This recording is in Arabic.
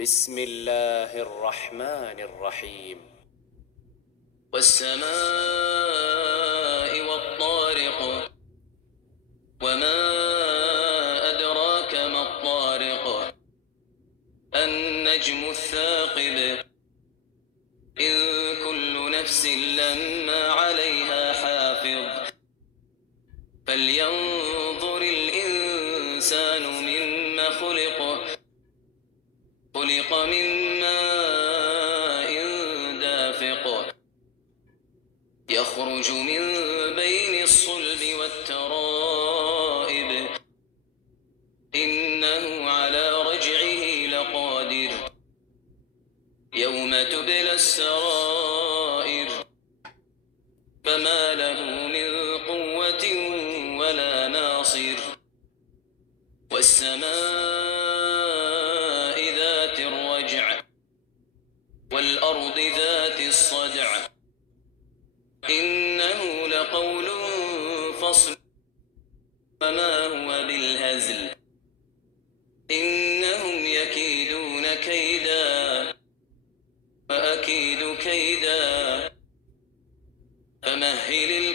بسم الله الرحمن الرحيم. والسماء والطارق، وما أدراك ما الطارق، النجم الثاقب، إن كل نفس لما عليها حافظ، فلينظر الإنسان مما خلق من ماء دافق، يخرج من بين الصلب والترائب، إنه على رجعه لقادر، يوم تبلى السرائر، فما له من قوة ولا ناصر، والسماء ذات الرجع، والأرض ذات الصدع، إنه لقول فصل، فما هو بالهزل، إنهم يكيدون كيدا وأكيد كيدا، فمهل